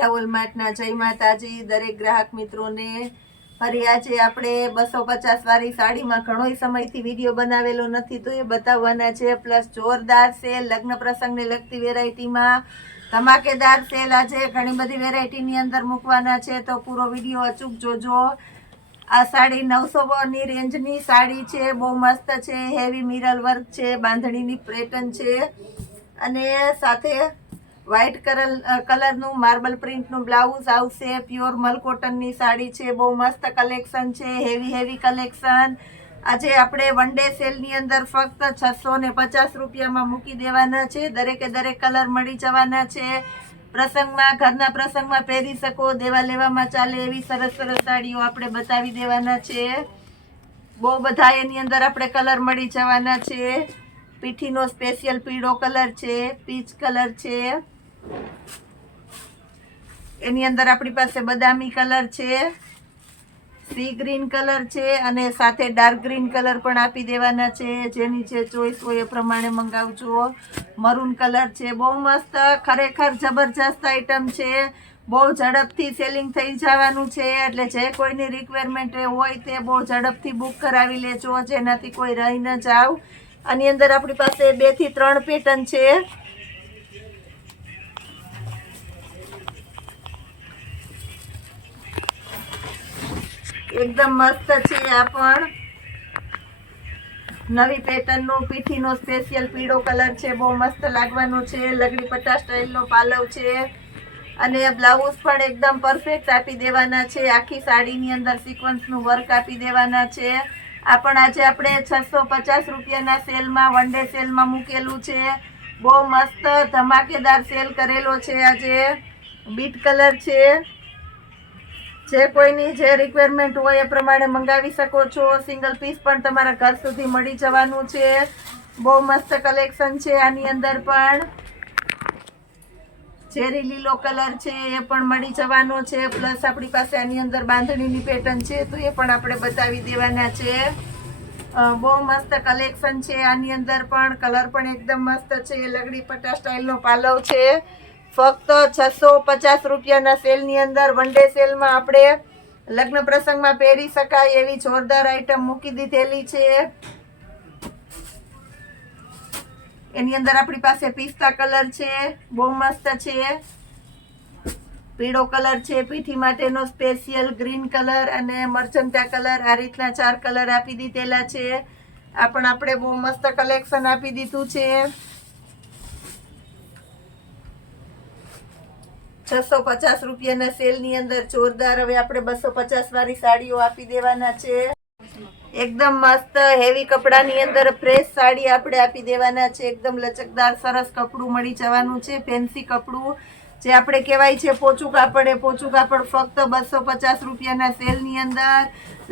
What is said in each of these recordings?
મીરાવોલ માર્ટના જય માતાજી દરેક ગ્રાહક મિત્રોને। ફરી આજે આપણે 250 વાળી સાડીમાં ઘણોય સમયથી વિડીયો બનાવેલો નથી તો એ બતાવવાના છે। પ્લસ જોરદાર સેલ, લગ્ન પ્રસંગને લગતી વેરાયટીમાં ધમાકેદાર સેલ આજે ઘણી બધી વેરાયટીની અંદર મૂકવાના છે, તો પૂરો વિડીયો અચૂક જોજો। આ સાડી 900 ની રેન્જની સાડી છે, બહુ મસ્ત છે, હેવી મિરર વર્ક છે, બાંધણીની પેટર્ન છે અને સાથે વ્હાઇટ કલરનું માર્બલ પ્રિન્ટનું બ્લાઉઝ આવશે। પ્યોર મલ કોટનની સાડી છે, બહુ મસ્ત કલેક્શન છે, હેવી કલેક્શન। આજે આપણે વન ડે સેલની અંદર ફક્ત 650 રૂપિયામાં મૂકી દેવાના છે। દરેકે દરેક કલર મળી જવાના છે। પ્રસંગમાં, ઘરના પ્રસંગમાં પહેરી શકો, દેવા લેવામાં ચાલે એવી સરસ સરસ સાડીઓ આપણે બતાવી દેવાના છે। બહુ બધા એની અંદર આપણે કલર મળી જવાના છે। પીઠીનો સ્પેશિયલ પીળો કલર છે, પીચ કલર છે, એની અંદર આપણી પાસે બદામી કલર છે, સી ગ્રીન કલર છે અને સાથે ડાર્ક ગ્રીન કલર પણ આપી દેવાના છે। જેની જે ચોઈસ હોય એ પ્રમાણે મંગાવજો। મરૂન કલર છે, બહુ મસ્ત, ખરેખર જબરજસ્ત આઈટમ છે। બહુ ઝડપથી સેલિંગ થઈ જવાનું છે, એટલે જે કોઈની રિક્વાયરમેન્ટ હોય તે બહુ ઝડપથી બુક કરાવી લેજો, જેનાથી કોઈ રહી ન જાવ। આની અંદર આપણી પાસે 2 થી 3 પેટર્ન છે। એકદમ મસ્ત છે, આ પણ નવી પેટર્નનો પીઠીનો સ્પેશિયલ પીળો કલર છે, બહુ મસ્ત લાગવાનો છે। લગડી પટ્ટા સ્ટાઇલનો પાલવ છે અને બ્લાઉઝ પણ એકદમ પરફેક્ટ આપી દેવાના છે। આખી સાડીની અંદર સિક્વન્સનું વર્ક આપી દેવાના છે। આ પણ આજે આપણે 650 રૂપિયાના સેલમાં, વન ડે સેલમાં મૂકેલું છે। બહુ મસ્ત ધમાકેદાર સેલ કરેલો છે આજે। બીટ કલર છે, જે કોઈની જે રિક્વાયરમેન્ટ હોય એ પ્રમાણે મંગાવી શકો છો। સિંગલ પીસ પણ તમારા ઘર સુધી મળી જવાનું છે। બહુ મસ્ત કલેક્શન છે। આની અંદર પણ ચેરી લીલો કલર છે, એ પણ મળી જવાનો છે। પ્લસ આપણી પાસે આની અંદર બાંધણીની પેટર્ન છે, તો એ પણ આપણે બતાવી દેવાના છે। બહુ મસ્ત કલેક્શન છે। આની અંદર પણ કલર પણ એકદમ મસ્ત છે। લગડી પટ્ટા સ્ટાઇલનો પાલવ છે। ફક્ત 650 રૂપિયાના સેલની અંદર, વન ડે સેલમાં આપણે લગ્ન પ્રસંગમાં પહેરી શકાય એવી જોરદાર આઈટમ મૂકી દીધેલી છે। એની અંદર આપણી પાસે પિસ્તા કલર છે, બહુ મસ્ત છે, પીળો કલર છે, પીઠી માટેનો સ્પેશિયલ ગ્રીન કલર અને મર્ચન્ટા કલર, આ રીતના 4 કલર આપી દીધેલા છે। આ પણ આપણે બહુ મસ્ત કલેક્શન આપી દીધું છે। 650 રૂપિયાના સેલની અંદર જોરદાર હવે આપણે 250 વાળી સાડીઓ આપી દેવાના છે। એકદમ મસ્ત હેવી કપડાની અંદર ફ્રેશ સાડી આપણે આપી દેવાના છે। એકદમ લચકદાર સરસ કપડું મળી જવાનું છે, ફેન્સી કપડું, જે આપણે કહેવાય છે પોચું કાપડ, એ પોચું કાપડ ફક્ત 250 રૂપિયાના સેલની અંદર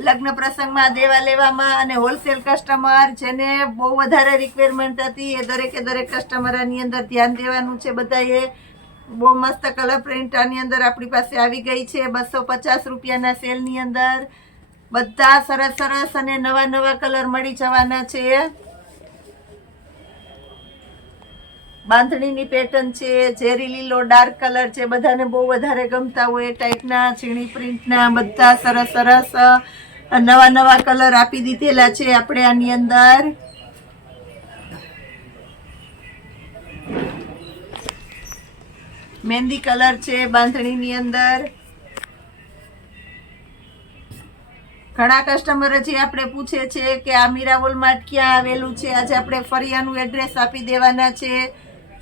લગ્ન પ્રસંગમાં, દેવા લેવામાં અને હોલસેલ કસ્ટમર જેને બહુ વધારે રિક્વાયરમેન્ટ હતી એ દરેકે દરેક કસ્ટમર આની અંદર ધ્યાન દેવાનું છે બધાએ। બહુ મસ્ત કલર પ્રિન્ટ આની અંદર આપણી પાસે આવી ગઈ છે 250 રૂપિયાના સેલની અંદર। બધા સરસ સરસ અને નવા કલર મળી જવાના છે। બાંધણીની પેટર્ન છે, ઝેરી લીલો ડાર્ક કલર છે, બધાને બહુ વધારે ગમતા હોય એ ટાઈપના ઝીણી પ્રિન્ટના બધા સરસ સરસ નવા કલર આપી દીધેલા છે આપણે આની અંદર। મહેંદી કલર છે બાંધણીની અંદર। ઘણા કસ્ટમર જે આપણે પૂછે છે કે આ મીરાવોલ માર્ટ ક્યાં આવેલું છે, આજે આપણે ફરી આનું એડ્રેસ આપી દેવાના છે।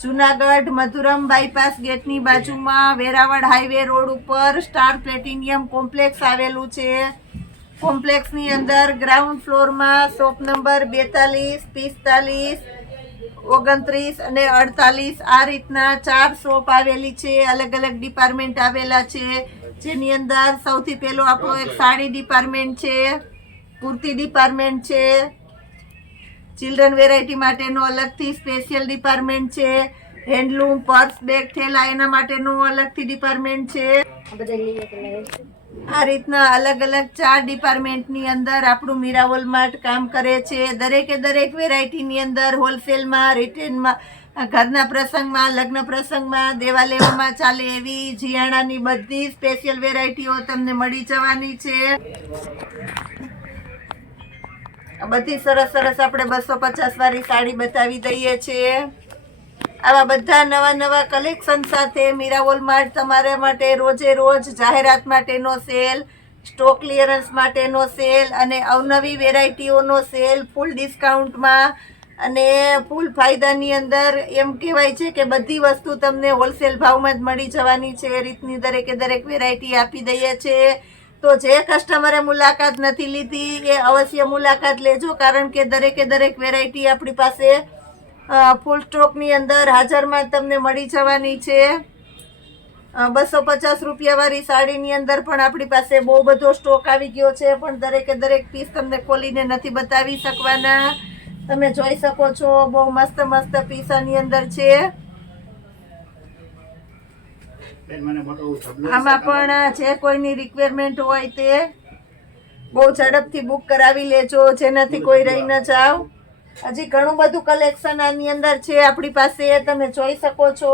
જુનાગઢ મધુરમ બાયપાસ ગેટની બાજુમાં વેરાવળ હાઈવે રોડ ઉપર સ્ટાર પ્લેટિનિયમ કોમ્પ્લેક્સ આવેલું છે। કોમ્પ્લેક્સની અંદર ગ્રાઉન્ડ ફ્લોરમાં શોપ નંબર 42, 45, 29 અને 48 આ રીતના 4 શોપ આવેલી છે। અલગ અલગ ડિપાર્ટમેન્ટ આવેલા છે, જેની અંદર સૌથી પહેલો આપણો એક સાડી ડિપાર્ટમેન્ટ છે, કુર્તી ડિપાર્ટમેન્ટ છે, ચિલ્ડ્રન વેરાયટી માટેનો અલગથી સ્પેશિયલ ડિપાર્ટમેન્ટ છે, હેન્ડલૂમ, પર્સ, બેગ, થેલા એના માટેનું અલગથી ડિપાર્ટમેન્ટ છે। આ રીતના અલગ અલગ 4 ડિપાર્ટમેન્ટની અંદર આપણું મીરાવોલ માર્ટ કામ કરે છે। દરેકે દરેક વેરાયટીની અંદર હોલસેલમાં, રિટેલમાં, ઘરના પ્રસંગમાં, લગ્ન પ્રસંગમાં, દેવા લેવામાં ચાલે એવી જીયાણાની બધી સ્પેશિયલ વેરાયટીઓ તમને મળી જવાની છે. બધી સરસ સરસ આપણે 250 વાળી સાડી બતાવી દઈએ છીએ. આવા બધા નવા નવા કલેક્શન સાથે મીરાવોલ માર્ટ તમારા માટે રોજે રોજ જાહેરાત માટેનો સેલ, સ્ટોક ક્લિયરન્સ માટેનો સેલ અને અવનવી વેરાયટીઓનો સેલ ફૂલ ડિસ્કાઉન્ટમાં અને ફૂલ ફાયદાની અંદર એમ કહેવાય છે કે બધી વસ્તુ તમને હોલસેલ ભાવમાં જ મળી જવાની છે. એ રીતની દરેકે દરેક વેરાયટી આપી દઈએ છીએ. તો જે કસ્ટમરે મુલાકાત નથી લીધી એ અવશ્ય મુલાકાત લેજો, કારણ કે દરેકે દરેક વેરાયટી આપણી પાસે ફૂલ સ્ટોકની અંદર હાજરમાં તમને મળી જવાની છે. 250 રૂપિયાવાળી સાડીની અંદર પણ આપણી પાસે બહુ બધો સ્ટોક આવી ગયો છે, પણ દરેકે દરેક પીસ તમને ખોલીને નથી બતાવી શકવાના. તમે જોઈ શકો છો બહુ મસ્ત મસ્ત પીસ આની અંદર છે. આમાં પણ જે કોઈની રિક્વાયરમેન્ટ હોય તે બહુ ઝડપથી બુક કરાવી લેજો, જેનાથી કોઈ રહી ન જાવ. હજી ઘણું બધું કલેક્શન આની અંદર છે આપણી પાસે, તમે જોઈ શકો છો.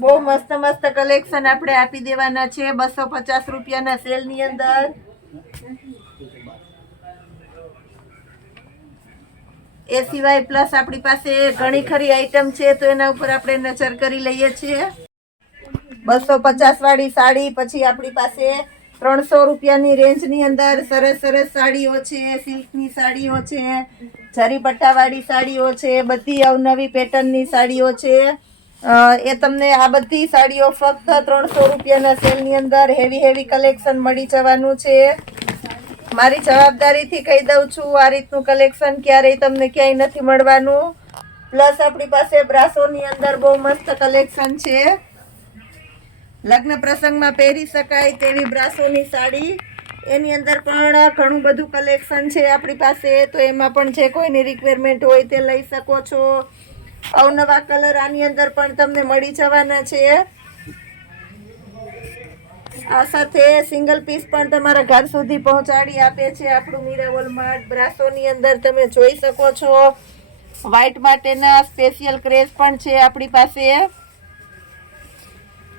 બહુ મસ્ત મસ્ત કલેક્શન આપણે આપી દેવાના છે 250 રૂપિયાના સેલની અંદર. એ સિવાય પ્લસ આપણી પાસે ઘણી ખરી આઈટમ છે, તો એના ઉપર આપણે નજર કરી લઈએ છીએ. 250 વાળી સાડી, પછી આપણી પાસે 300 રૂપિયાની રેન્જની અંદર સરસ સરસ સાડીઓ છે, સિલ્કની સાડીઓ છે, જરી પટ્ટાવાળી સાડીઓ છે, બધી અવનવી પેટર્નની સાડીઓ છે. એ તમને આ બધી સાડીઓ ફક્ત 300 રૂપિયાના સેલની અંદર હેવી હેવી કલેક્શન મળી જવાનું છે. મારી જવાબદારીથી કહી દઉં છું, આ રીતનું કલેક્શન ક્યારેય તમને ક્યાંય નથી મળવાનું. પ્લસ આપણી પાસે બ્રાસોની અંદર બહુ મસ્ત કલેક્શન છે. લગ્ન પ્રસંગમાં પહેરી શકાય તેવી બ્રાસોની સાડી, એની અંદર પણ ઘણું બધું કલેક્શન છે આપણી પાસે. તો એમાં પણ જે કોઈની રિક્વાયરમેન્ટ હોય તે લઈ શકો છો. અવનવા કલર આની અંદર પણ તમને મળી જવાના છે. આ સાથે સિંગલ પીસ પણ તમારા ઘર સુધી પહોંચાડી આપે છે આપણું મીરાવોલ માર્ટ. બ્રાસોની અંદર તમે જોઈ શકો છો વ્હાઈટ માટેના સ્પેશિયલ ક્રેઝ પણ છે આપણી પાસે.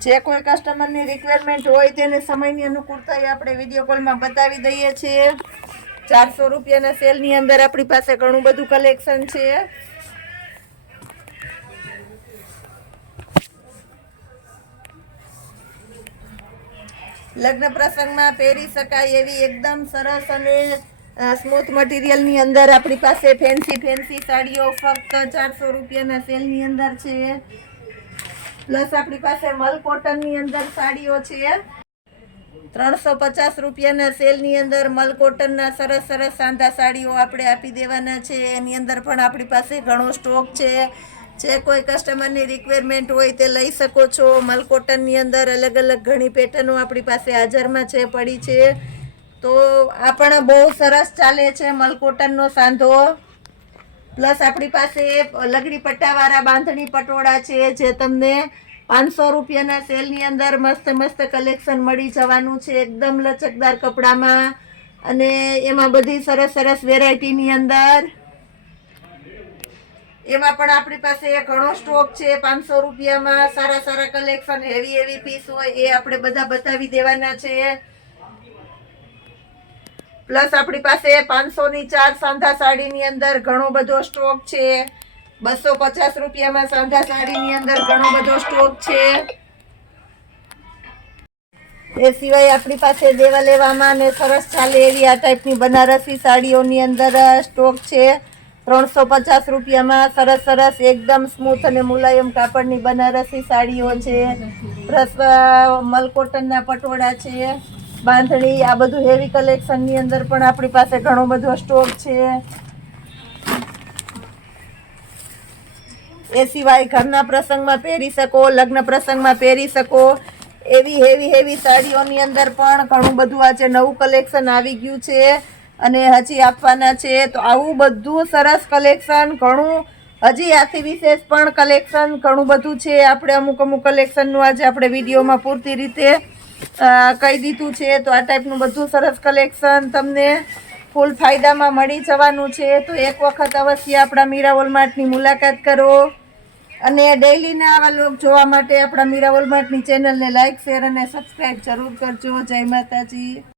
જે કોઈ કસ્ટમરની રિક્વાયરમેન્ટ હોય તેને સમયની અનુકૂળતા આપણે વિડીયો કોલમાં બતાવી દઈએ છીએ. 400 રૂપિયાના સેલની અંદર આપણી પાસે ઘણું બધું કલેક્શન છે. લગ્ન પ્રસંગમાં પહેરી શકાય એવી એકદમ સરસ અને સ્મૂથ મટીરિયલની અંદર આપણી પાસે ફેન્સી સાડીઓ ફક્ત 400 રૂપિયાના સેલની અંદર છે. પ્લસ આપણી પાસે મલ કોટનની અંદર સાડીઓ છે. 350 રૂપિયાના સેલની અંદર મલ કોટનના સરસ સરસ સાંધા સાડીઓ આપણે આપી દેવાના છે. એની અંદર પણ આપણી પાસે ઘણો સ્ટોક છે. જે કોઈ કસ્ટમરની રિક્વાયરમેન્ટ હોય તે લઈ શકો છો. મલ કોટનની અંદર અલગ અલગ ઘણી પેટર્નો આપણી પાસે હાજરમાં છે, પડી છે. તો આ પણ બહુ સરસ ચાલે છે મલ કોટનનો સાંધો. પ્લસ આપણી પાસે લગડી પટ્ટાવાળા બાંધણી પટોળા છે, જે તમને 500 રૂપિયાના સેલની અંદર મસ્ત મસ્ત કલેક્શન મળી જવાનું છે, એકદમ લચકદાર કપડામાં. અને એમાં બધી સરસ સરસ વેરાયટીની અંદર એમાં પણ આપણી પાસે ઘણો સ્ટોક છે. 500 રૂપિયામાં સારા સારા કલેક્શન, હેવી પીસ હોય એ આપણે બધા બતાવી દેવાના છે. પ્લસ આપણી પાસે 500ની 4 સાંધા સાડીની અંદર ઘણો બધો સ્ટોક છે. 250 રૂપિયામાં સાંધા સાડીની અંદર ઘણો બધો સ્ટોક છે. એ સિવાય આપણી પાસે દેવા લેવામાં ને સરસ ચાલે એવી આ ટાઈપની બનારસી સાડીઓની અંદર સ્ટોક છે. 350 રૂપિયામાં સરસ સરસ એકદમ સ્મૂથ અને મુલાયમ કાપડની બનારસી સાડીઓ છે. પ્લસ મલ કોટનના પટોળા છે, બાંધણી, આ બધું હેવી કલેક્શનની અંદર પણ આપણી પાસે ઘણો બધો સ્ટોક છે. એ સિવાય ઘરના પ્રસંગમાં પહેરી શકો, લગ્ન પ્રસંગમાં પહેરી શકો એવી હેવી સાડીઓની અંદર પણ ઘણું બધું આજે નવું કલેક્શન આવી ગયું છે અને હજી આપવાના છે. તો આવું બધું સરસ કલેક્શન, ઘણું હજી આથી વિશેષ પણ કલેક્શન ઘણું બધું છે. આપણે અમુક કલેક્શનનું આજે આપણે વિડીયોમાં પૂરતી રીતે કહી દીધું છે. તો આ ટાઈપનું બધું સરસ કલેક્શન તમને ફૂલ ફાયદામાં મળી જવાનું છે. તો એક વખત અવશ્ય આપણા મીરા વોલમાર્ટની મુલાકાત કરો અને ડેઈલીના આવા લોગ જોવા માટે આપણા મીરા વોલમાર્ટની ચેનલને લાઇક, શેર અને સબસ્ક્રાઈબ જરૂર કરજો. જય માતાજી.